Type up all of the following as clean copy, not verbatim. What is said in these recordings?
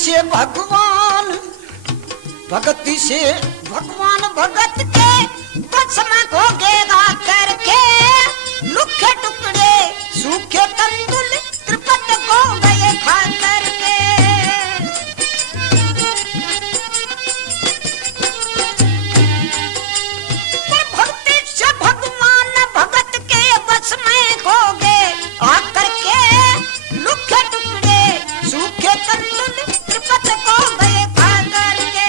से भगवान भक्ति से भगवान भगत के बस में खोगेगा करके लुखे टुकड़े सूखे कंदुल त्रिपत को गए खा करके भक्ति से भगवान भगत के बस में खोगे आकर के लुखे टुकड़े सूखे कंदुल त्रिपत को गए खा करके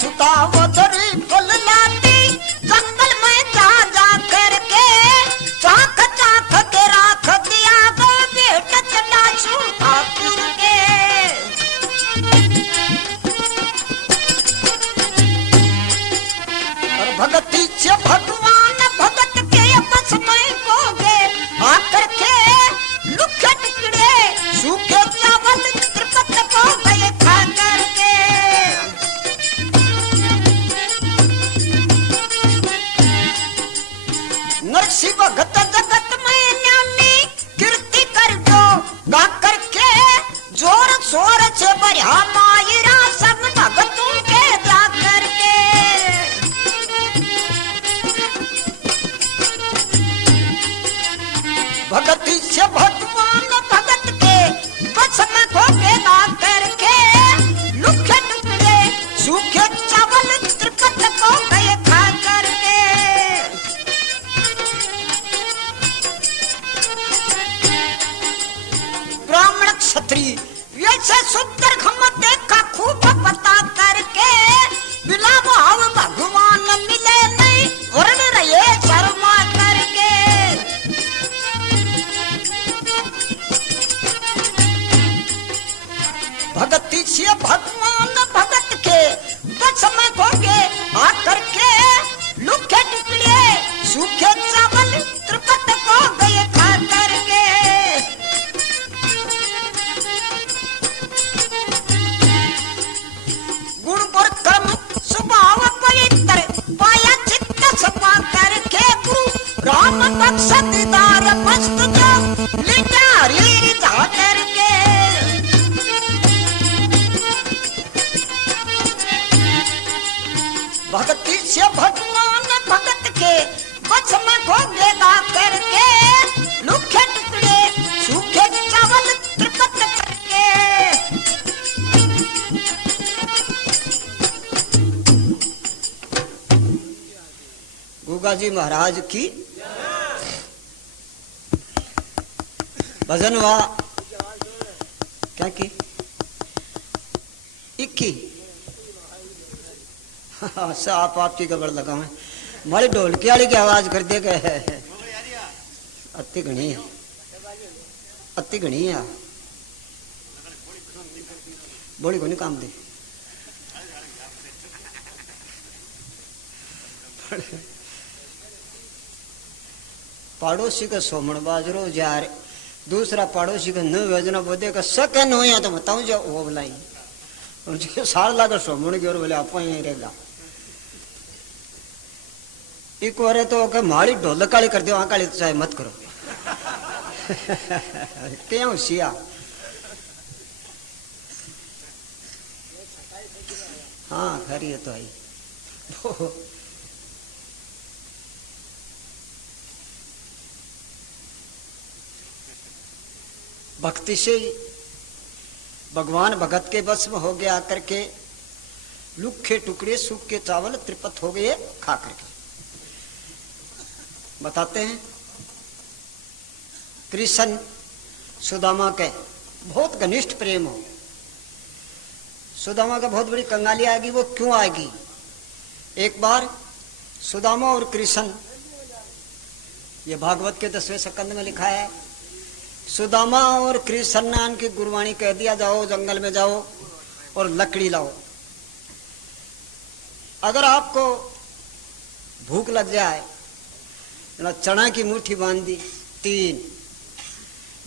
छुटावधरी फल लाती जंगल में जा जा करके चाख चाख के राख दिया गो बेटा चटा ठाकुर के और भगती से भगवान भगत के बस में खोगे आकर के लुखे टुकड़े सूखे चावल त्रिपत को गए खा करके नरसी भगत जगत में न्यानी कीर्ति कर दो गा करके जोर शोर से बढ़िया मायरा सब भगतों के जा करके भगती से भगवान भगत के बस में खोगे गा करके लुखे टुकड़े सूखे चावल त्रिपत को गए खा करके ब्राह्मण क्षत्रिय वैसे सुंदर घम देखा खूब बता करके बिना भाव भगवान मिले नहीं वर्ण रहे शर्मा करके भगती से भगवान भगत के बस में खोगे आकर के लुखे टुकड़े सूखे चावल त्रिपत को गए खा करके गुण और कर्म स्वभाव पवित्र पाया चित्त सपा करके गुरु राम बख्श दीदार मस्त जो लिटारी जा करके भक्ति से भगवान भगत के बस में खोगे गा करके लुखे टुकड़े सूखे चावल त्रिपत करके गुगा जी महाराज की भजन वा क्या की 21 आप आपकी गबड़ लगावे हमारी ढोलकी वाली की आवाज कर दे गए अति घनी है बोली को नहीं काम दे पड़ोसी का सोमण बाजरो जार दूसरा पड़ोसी का न योजना बोधे का सकन हो या तो बताऊं जो वो बुलाई और जो साल लगा सोमण की और बोले आप यहीं रहेगा एक बार तो के माड़ी ढोल काली कर दो काली तो चाहे मत करो क्यों सिया हाँ खरी है तो आई भक्ति से भगवान भगत के बस में हो गया करके लुखे टुकड़े सूखे चावल त्रिपत हो गए खा करके बताते हैं कृष्ण सुदामा के बहुत घनिष्ठ प्रेम हो सुदामा का बहुत बड़ी कंगाली आएगी वो क्यों आएगी एक बार सुदामा और कृष्ण ये भागवत के 10वें स्कंद में लिखा है सुदामा और कृष्ण ने उनकी गुरुवाणी कह दिया जाओ जंगल में जाओ और लकड़ी लाओ अगर आपको भूख लग जाए चना की मुट्ठी बांध दी 3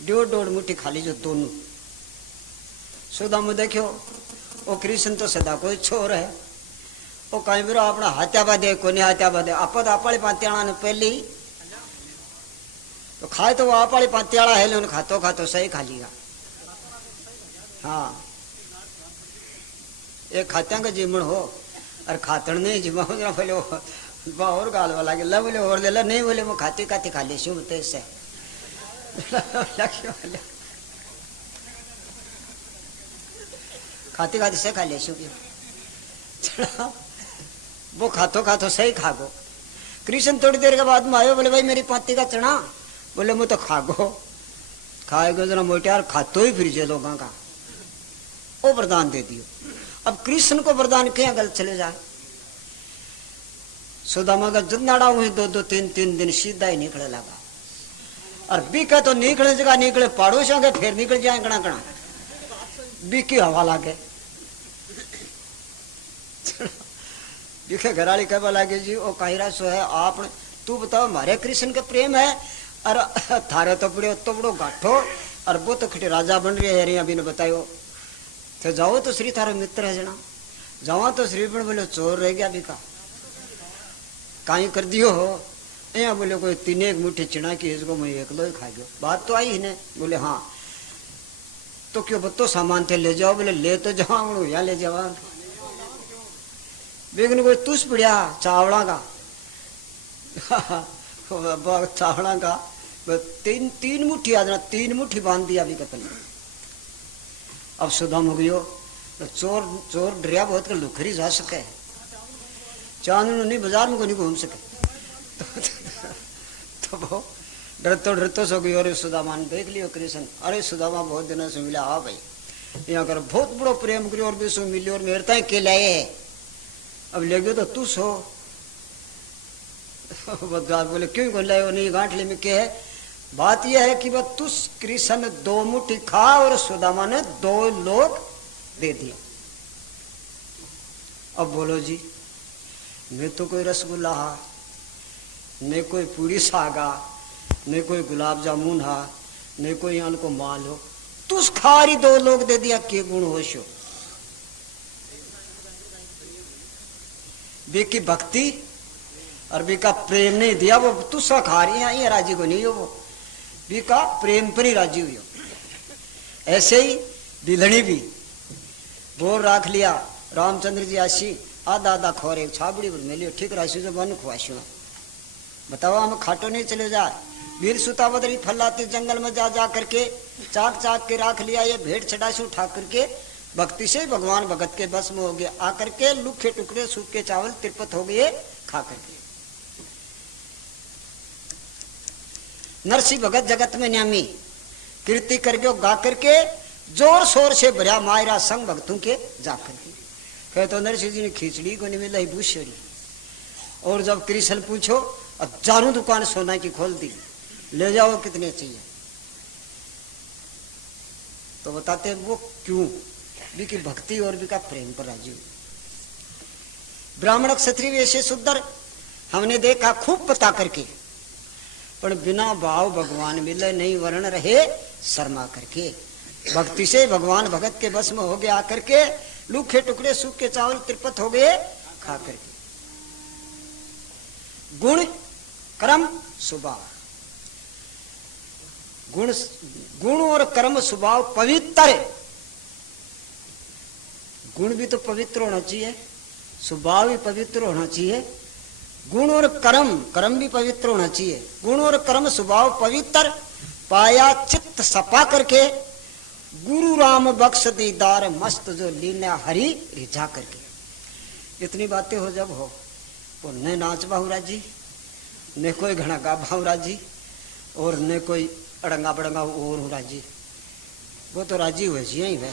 1.5 मुट्ठी खा लीजिए दोनों सुदामा देखो वो कृष्ण तो सदा कोई छोर है वो कहीं भी अपना हाथ्या बाधे को नहीं हाथ्या बाधे आपद आपड़ी पात्याणा ने पहली तो खाए तो वो आप वाली पाती वाला है, उन खातो खातो सही खा लिया। हाँ, एक खात्या का जीवन हो और खातड़ नहीं जीवा बोले और गाल वाला के बोले और ले ला, नहीं बोले वो खाती खाती खा ली शुभ तेज से खाती खाती से खा ले शुभ वो खातो खातो सही खा गो। कृष्ण थोड़ी देर के बाद में आयो, बोले भाई मेरी पाती का चना, बोले मैं तो खा गो, खाएगो जरा मोटियार खातो ही फिर जे लोगों का वो वरदान दे दियो। अब कृष्ण को वरदान क्या गलत चले जाए। सुदामा का जुन्नाड़ा हुई 2-2 3-3 दिन सीधा ही निकले लगा, और बीका तो निकले जगह निकले पड़ोसियों के फिर निकल जाए कणा कणा बीकी हवा लागे। बीके घराली कहवा लागे जी ओ काहिरा सो है आप, तू बताओ हमारे कृष्ण के प्रेम है और थारे तो पड़े तो बड़ो गाठो, और वो तो खटे राजा बन रहे है। अभी ने बतायो तो जाओ तो श्री थारो मित्र है जना, जाओ तो श्री पण बोले चोर रह गया बीका कहीं कर दियो हो। यहाँ बोले कोई 3 मुट्ठी चिना की इसको मैं एकलो ही खा गयो। बात तो आई ही ने, बोले हाँ तो क्यों बत्तो सामान थे ले जाओ, बोले ले तो जाओ यहाँ ले जाओ। बेगन कोई तुस पड़िया चावड़ा का चावड़ा का 3 मुट्ठी आज 3 मुट्ठी बांध दिया अभी कपल। अब सुदाम हो गयो तो चोर डरिया बहुत कर लुखरी जा सके, चांद नहीं बाजार में को नहीं घूम सके। तो वो डरतो सो गयो। अरे सुदामा ने देख लियो कृष्ण, अरे सुदामा बहुत दिनों से मिला, हाँ भाई यहाँ कर बहुत बड़ो प्रेम करियो और भी सो मिलियो और मेरे ताई के लाए है, अब ले गयो तो तू सो। बोले क्यों को लाए नहीं गांठली में क्या है। बात यह है कि वह तुस कृष्ण 2 मुट्ठी खा और सुदामा ने 2 लोग दे दिया। अब बोलो जी, मैं तो कोई रसगुल्ला हा, न कोई पूरी सागा, न कोई गुलाब जामुन हा, न कोई यहाँ को माल हो, तुस खारी 2 लोग दे दिया, के गुण होशो। बेकी भक्ति और बेका प्रेम नहीं दिया, वो तुसा खा रही है, ये राजी को नहीं हो, वो बेका प्रेम पर ही राजी हुई हो। ऐसे ही बिलड़ी भी बोर राख लिया, रामचंद्र जी आशी आधा आधा खोर एक छाबड़ी पर मिलियो, ठीक राशि जो बन खुआशो। बताओ हम खाटो नहीं चले जाए, वीर सुता बदरी फलाती जंगल में जा करके चाक चाक के राख लिया, ये भेंट चढ़ाशी उठा करके भक्ति से भगवान भगत के बस में हो गया। आकर के लुखे टुकड़े सूखे चावल तिरपत हो गए खा करके। नरसिंह भगत जगत में न्यामी कीर्ति करके गा करके जोर शोर से भरा मायरा संग भक्तों के जा करके। कहे तो नरसिंह जी ने खिचड़ी को नहीं मिला ही भूषड़ी, और जब कृष्ण पूछो 1000 दुकान सोना की खोल दी, ले जाओ कितने चाहिए, तो बताते हैं वो क्यों, भी भक्ति और भी का प्रेम पर राजी हुई। ब्राह्मण क्षत्रिय ऐसे सुंदर हमने देखा खूब पता करके, पर बिना भाव भगवान मिले नहीं वर्ण रहे शर्मा करके। भक्ति से भगवान भगत के बस में हो गया आकर के, लूखे टुकड़े सूखे चावल तिरपत हो गए खा करके। गुण कर्म स्वभाव, गुण और कर्म स्वभाव पवित्र है। गुण भी तो पवित्र होना चाहिए, स्वभाव भी पवित्र होना चाहिए, गुण और कर्म भी पवित्र होना चाहिए। गुण और कर्म स्वभाव पवित्र पाया चित्त सपा करके, गुरु राम बख्श दीदार मस्त जो लीना हरि रिझा करके। इतनी बातें हो जब हो, वो न नाच बाहू राजी, न कोई घना गा बाहू राजी, और न कोई अड़ंगा बड़ंगा और राजी, वो तो राजी हुए जी ही वह।